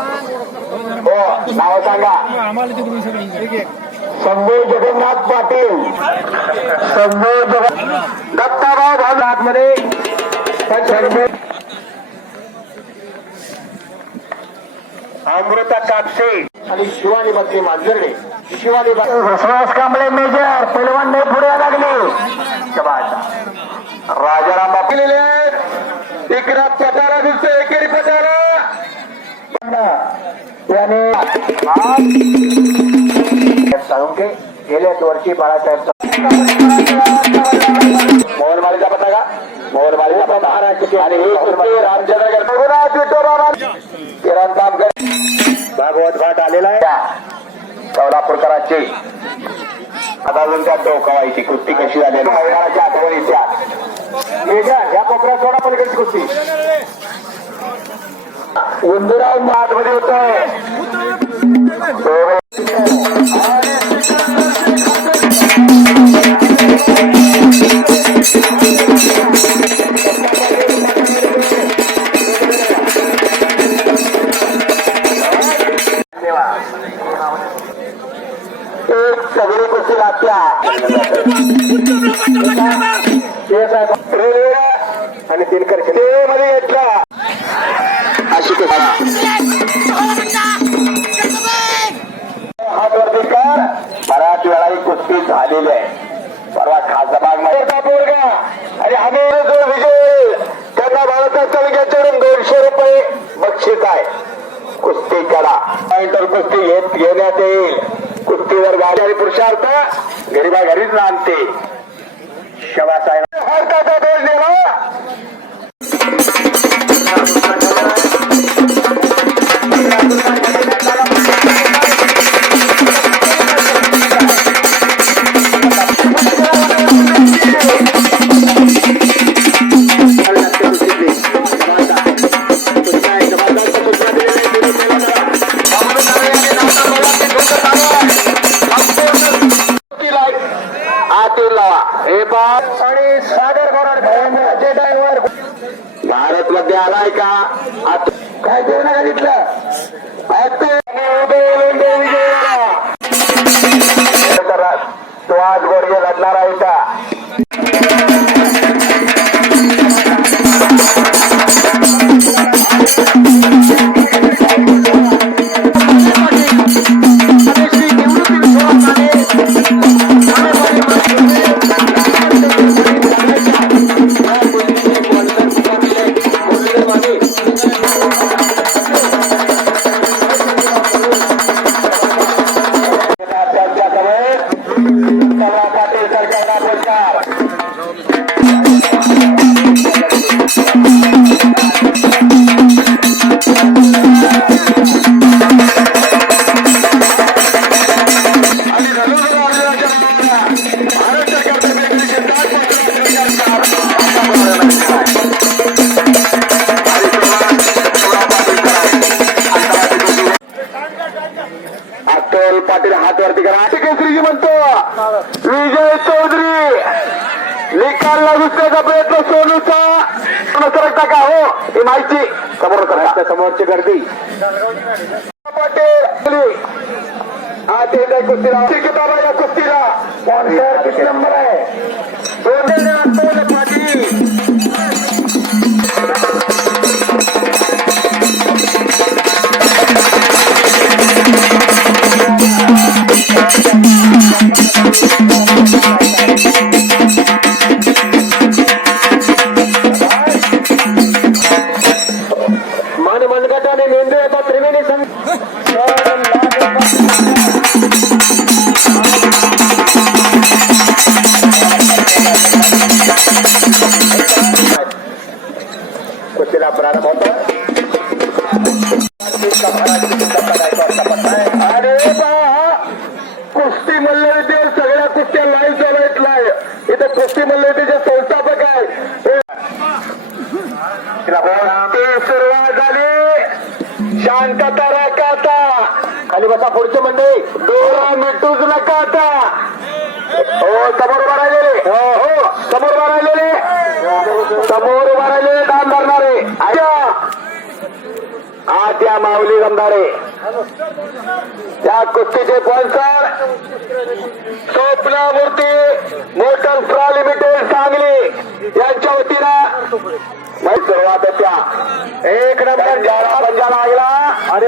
हो नाव सांगा. संभू जगन्नाथ पाटील. संभू जगन्नाथ. दत्ताराव भाऊ आतमध्ये. अमृता कापसे. आणि शिवानी बत्री मांजरडे शिवानी सुहास कांबळे मेजर पैलवान नाही पुढे लागले. राजाराम बापलेले लिहिले आहेत पटारा दिसतोय एकेरी पटारा याने साळुंके गेल्याच वर्षी बाळासाहेब मोहनमाळीचा पत्ता का मोहनमाळीचा पत्ता महाराष्ट्र आणि हे रामचंद्र भागवत घाट आलेला आहे. सोलापूरकरांची आता अजून त्या डोकावायची कुस्ती कशी झाली मैदानाच्या आठवणी त्या या कोपऱ्यात सोडा पलीकडची कुस्ती. उंदराव माठमध्ये होत. एक सगळी कुस्ती लागत्या आणि दिनकरमध्ये घेतला. आणि आम्ही जो विजय त्यांना भारतात तालुक्याच्याकडून दोनशे रुपये बक्षीस आहे. कुस्ती करा. पॉइंटर कुस्ती घेत घेण्यात येईल. कुस्तीवर गाडी आणि पुरुषार्थ गरीबा घरीच आणते शबासाहेब हरकाचा दोष दिला भयंकरचे ड्रायव्हर भारत मध्ये आलाय का? आत- काय देऊ नका तिथलं. तो आज गोडगे घडणार आहे का? अतुल पाटील हात वरती करा केसरीजी म्हणतो. विजय चौधरी. निकाल दुसऱ्याचा प्रयत्न सोनूचा. सरक टाका हो? ही माहिती समोर करा. समोरची गर्दी. पाटील. नाही कुस्तीला. किताबा या कुस्तीला. नंबर आहे? दोन पाटील. प्रारंभ होतो अरे कुस्ती सगळ्या कुस्त्या लाईव्ह चालत लाईव्ह इथं कुस्ती मल्लविद्याचे संस्थापक आहे. सुरुवात झाली. शांतता राखा खाली बसा पुढचे म्हणजे डोळा मिटूच नका आता हो समोर बरं राहिलेले हो हो समोर उभा राहिलेले समोर माऊली गंधारे. या कुस्तीचे स्पॉन्सर स्वप्नामूर्ती मोटर फ्रा लिमिटेड सांगली यांच्या वतीनं माहिती सुरुवात त्या एक नंबर ज्याला पंजा लागला आणि